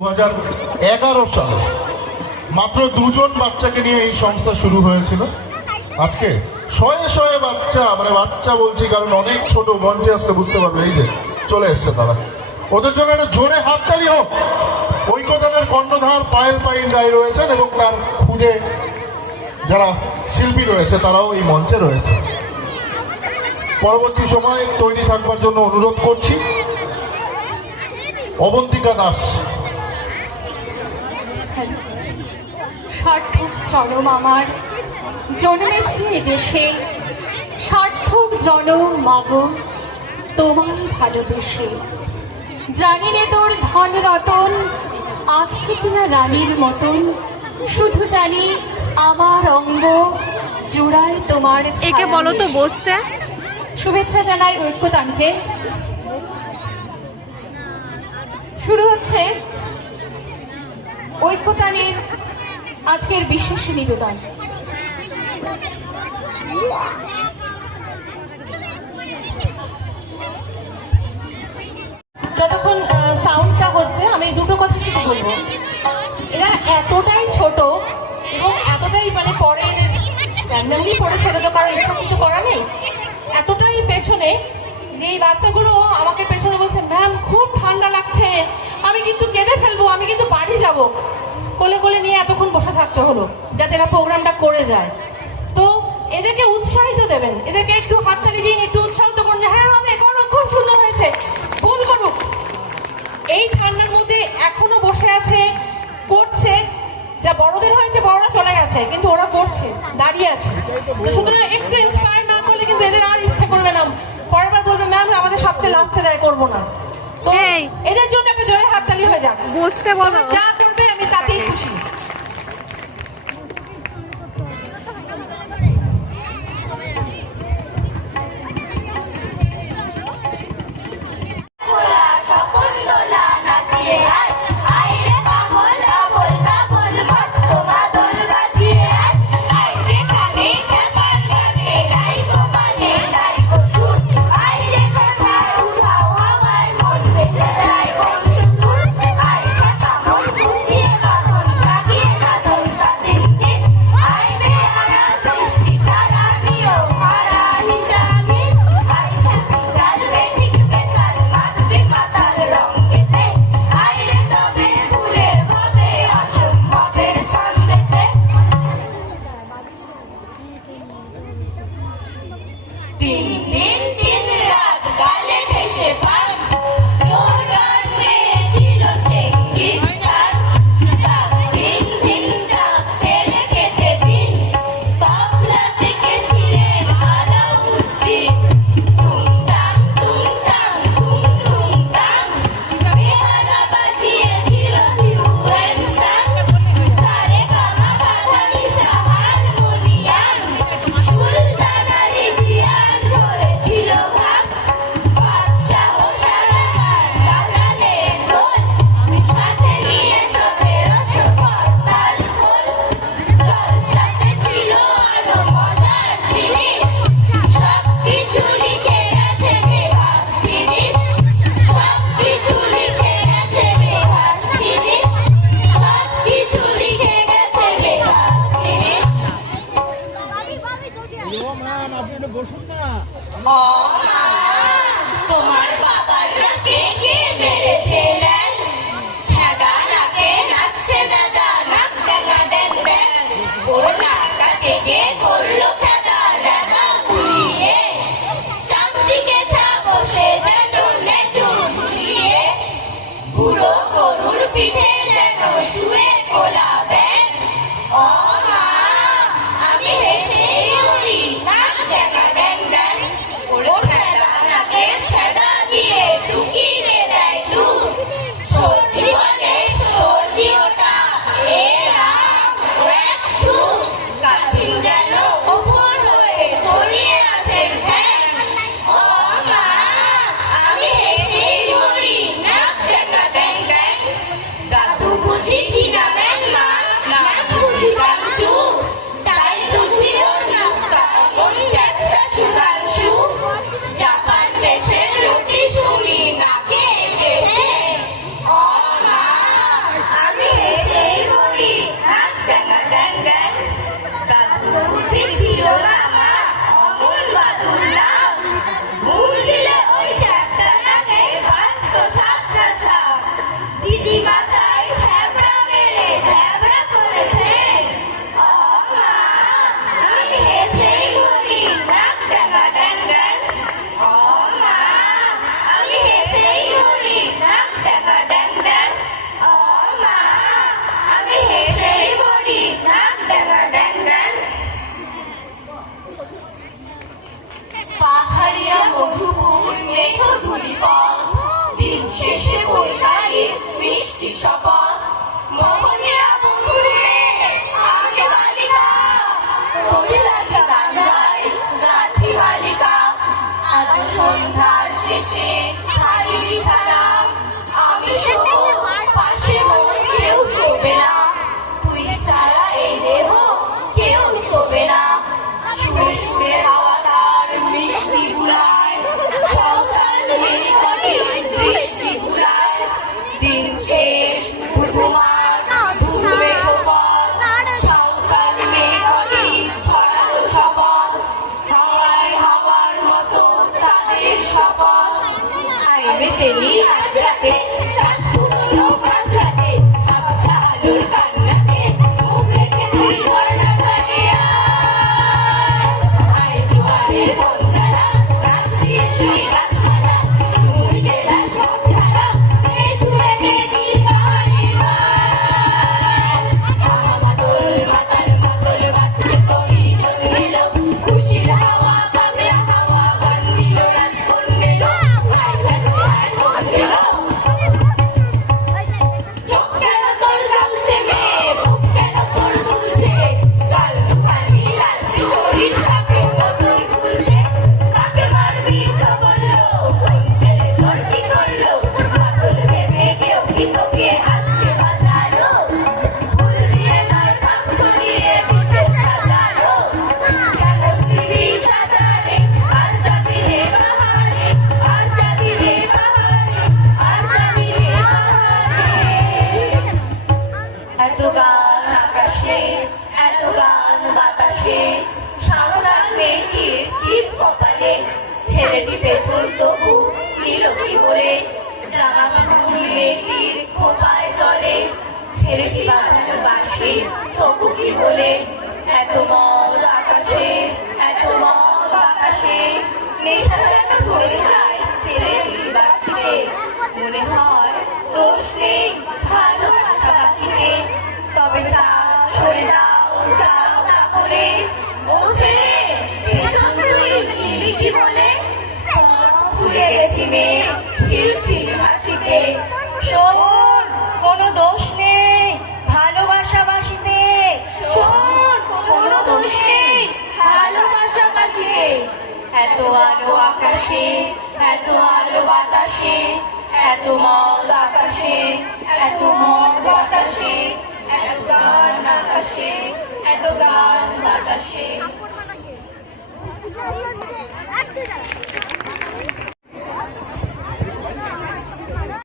2011 সালে মাত্র 2 জন বাচ্চাকে নিয়ে এই সংস্থা শুরু হয়েছিল। আজকে শয়ে শয়ে বাচ্চা, মানে বাচ্চা বলছি কারণ অনেক ছোট, মঞ্চে আসলে বুঝতে পারবে, এই যে চলে এসছে তারা। ওদের জন্য একটা জোরে হাততালি হোক। ঐক্যতানের কর্ণধার পায়েল পাইন রায় রয়েছেন এবং তার খুদে যারা শিল্পী রয়েছে তারাও এই মঞ্চে রয়েছে। পরবর্তী সময় তৈরি থাকবার জন্য অনুরোধ করছি অবন্তিকা দাস। সার্থক জনম আমার জন্মেছে এদেশে, সার্থক জনম মাগো তোমায় ভালোবেসে। জানি নে তোর ধন রতন আছে কিনা রানীর মতন, শুধু জানি আমার অঙ্গ জোড়ায় তোমার। একে বলো তো বসতে। শুভেচ্ছা জানাই ঐক্যতানকে। শুরু হচ্ছে ঐক্যতানের আজকের বিশেষ নিবেদন। যতক্ষণ সাউন্ডটা হচ্ছে আমি দুটো কথা শুধু বলবো। এরা এতটাই ছোট এবং এতটাই মানে পরে র্যান্ডামলি পড়েছে, এটা তো কারো ইচ্ছা কিছু করা নেই। এতটাই পেছনে যে এই বাচ্চাগুলো আমাকে পেছনে বলছে, ম্যাম খুব ঠান্ডা লাগছে, আমি কিন্তু কেঁদে ফেলবো, আমি কিন্তু বাড়ি যাব। কোলে কোলে নিয়ে এতক্ষণ বসে থাকতে হলো যাতে এরা প্রোগ্রামটা করে যায়। তো এদেরকে উৎসাহিত দেবেন, এদেরকে একটু হাততালি দিন, একটু উৎসাহিত করুন যে হ্যাঁ হবে, করো, খুব সুন্দর হয়েছে, ভুল করুক। এই ঠান্ডার মধ্যে এখনো বসে আছে, করছে। যা বড়দের হয়েছে, বড়রা চলে গেছে, কিন্তু ওরা করছে, দাঁড়িয়ে আছে। সুতরাং একটু ইন্সপায়ার না করলে কিন্তু এদের আর ইচ্ছা করবে না, পরের বার বলবে ম্যাম আমাদের সবচেয়ে লাস্টে দেয়, করবো না। তো এদের জন্য একটা জোরে হাততালি হয়ে যাক। বসতে বলো। যা করবে আমি তাতেই খুশি। তোমার বাবার নাকে কে মেরেছিলেন? ঠেগা নাকে নাচছে দাদা, নাক ডেঙ্গা ড্যাং ড্যাং। ওর নাকটা কেটে করলো খেদা ডাঙা বুলিয়ে, চামচিকে ছা বসে যেন নেচু ঝুলিয়ে, বুড়ো গরুর পিঠে যেন শুয়ে কোলাবেন। ও মা আমি হেসেই মরি, নাক ডেঙ্গা ড্যাং ড্যাং। ওর খেদা নাকে ছেদা দিয়ে ঢুকিয়ে দেয় ডুব। সর্দি বলে সর্দি ওটা, এ রাম ওয়াক ধুম। কাচিন যেন ওপর হয়ে ছড়িয়ে আছেন ঠ্যাং। ও মা আমি হেসেই মরি, নাক ডেঙ্গা ড্যাং ড্যাং। কি মাথায় থ্যাবড়া মেরে থ্যাবড়া করেছেন? ও মা, আমি হেসেই মরি, নাক ডাকা ড্যাং ড্যাং। ও মা, আমি হেসেই মরি, নাক ডাকা ড্যাং ড্যাং। ও মা, আমি হেসেই মরি, নাক ডাকা ড্যাং ড্যাং। পাহাড়িয়া মধুপুর মেঘো ধূলিপথ, দিন শেষে বৈকালে মিষ্টি শপথ। মোহনিয়া বন্ধুরে আগে বালিকা, তোরে লাগে গান গায় গাঁথি বালিকা। আজ সন্ধ্যার শেষে থালি বিছানাম, আমি শোবো পাশে মোর কেউ শোবে না। তুই ছাড়া এই দেহ কেউ শোবে না। সুরে সুরে হাওয়া তার মিষ্টি বুলায়, সকাল মেঘে দৃষ্টি বুলায়। দিন শেষ ধুধুমার ধুধুমে খোপর, সকাল মেঘে ছড়ালো শপথ। হাওয়ায় হাওয়ার মতো তাদের শপথ। আইবে তেলি আজ রাতে চাঁদ পুরনো কাছাতে, আবছা আলোর কান্নাতে মুখ রেখে তুই ঝর্ণা ধারে আয়। জোয়ারের বঞ্জারা রাত দিয়ে শুয়ে রাত মারা, সুর গেলা সব ধারা এ ছুড়ে দে তীর পাহাড়ে গান। মাতাল মাতাল মাতাল বাচ্চা তরি জন্মিল, খুশির হাওয়া পাগলা হাওয়া গান দিল রাজকন গেল। আয় কাছে আয় মন গেল। চোখ কেন তোর গামছে মেয়ে, বুক কেন তোর দুলছে, গাল দুখানি লালচে শরীর সাপের মতন ফুলছে। কাকে মারবি চ বললো, কোন ছেলে তোর কি করলো, পাগল ভেবে কেউ কি তোকে আজকে বাজালো। ফুল দিয়ে নয় পাক ছড়িয়ে দিতে সাজালো। কেন দিবি সাজারে আর যাবি রে বাহারে, আর যাবি রে বাহারে, আর যাবি রে বাহারে। এত গান আকাশে, এত গান বাতাসে, সাঁওতাল মেয়েটির টিপ কপালে। ছেলেটি পেছন তবু নিল কি বলে, রাঙা ফুল মেয়েটির খোপায় চলে। ছেলেটি বাজানো বাঁশি তবু কি বলে, এত মদ আকাশে, এত মদ আকাশে। নেশা যেন ধরে যায় ছেলেটির বাঁশিতে, মনে হয় দোষ নেই ভালোবাসা বাকিতে। তবে চাঁদ সরে যাও যাও না বলে, ও ছেলে পেছন তুই নিলি কি বলে। ভুলে গেছি মেয়ে খিলখিল হাসিতে, শোন কোনো দোষ নেই ভালোবাসা বাসিতে। শোন কোনো দোষ নেই ভালোবাসা বাসিতে। এত আলো আকাশে, এত আলো বাতাসে, এত মদ আকাশে, এত মদ বাতাসে, এত গান আকাশে, এত গান বাতাসে।